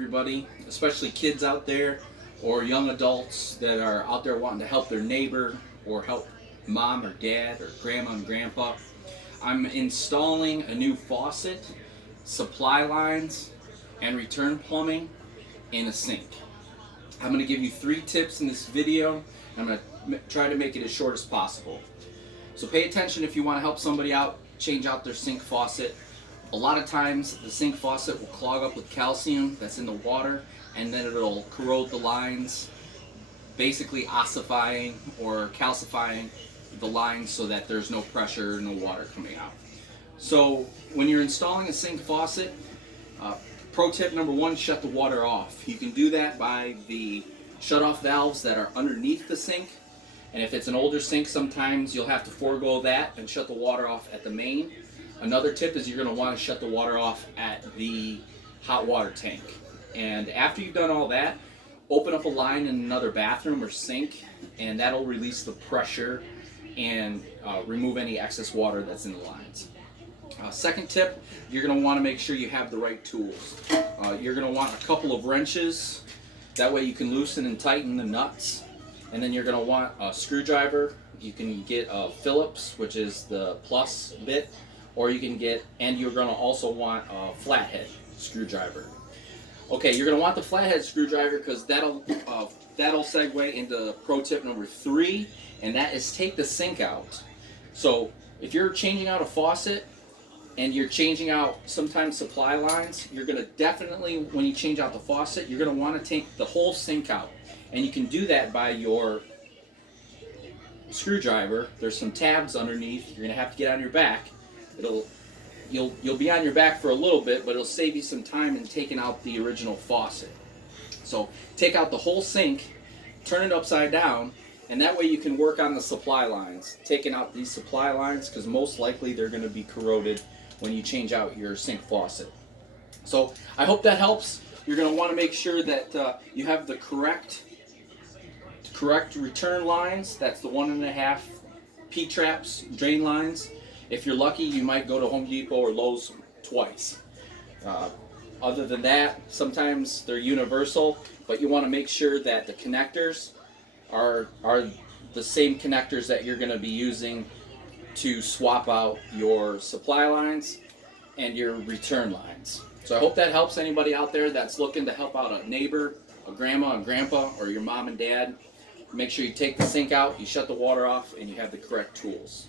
Everybody, especially kids out there or young adults that are out there wanting to help their neighbor or help mom or dad or grandma and grandpa. I'm installing a new faucet, supply lines, and return plumbing in a sink. I'm going to give you 3 tips in this video. I'm going to try to make it as short as possible. So pay attention if you want to help somebody out, change out their sink faucet. A lot of times the sink faucet will clog up with calcium that's in the water, and then it'll corrode the lines, basically ossifying or calcifying the lines so that there's no pressure, no water coming out. So when you're installing a sink faucet, pro tip number 1, shut the water off. You can do that by the shut-off valves that are underneath the sink. And if it's an older sink, sometimes you'll have to forego that and shut the water off at the main. Another tip is you're going to want to shut the water off at the hot water tank. And after you've done all that, open up a line in another bathroom or sink, and that'll release the pressure and remove any excess water that's in the lines. Second tip, you're going to want to make sure you have the right tools. You're going to want a couple of wrenches. That way you can loosen and tighten the nuts. And then you're going to want a screwdriver. You can get a Phillips, which is the plus bit, or you can get, and you're going to also want a flathead screwdriver. Okay, you're going to want the flathead screwdriver because that'll segue into pro tip number 3, and that is take the sink out. So if you're changing out a faucet and you're changing out sometimes supply lines, you're going to definitely, when you change out the faucet, you're going to want to take the whole sink out. And you can do that by your screwdriver. There's some tabs underneath. You're going to have to get on your back. You'll be on your back for a little bit, but it'll save you some time in taking out the original faucet. So take out the whole sink, turn it upside down, and that way you can work on the supply lines. Taking out these supply lines, because most likely they're going to be corroded when you change out your sink faucet. So I hope that helps. You're going to want to make sure that you have the correct return lines. That's the 1.5 P-traps drain lines. If you're lucky, you might go to Home Depot or Lowe's twice. Other than that, sometimes they're universal, but you want to make sure that the connectors are the same connectors that you're going to be using to swap out your supply lines and your return lines. So I hope that helps anybody out there that's looking to help out a neighbor, a grandma, a grandpa, or your mom and dad. Make sure you take the sink out, you shut the water off, and you have the correct tools.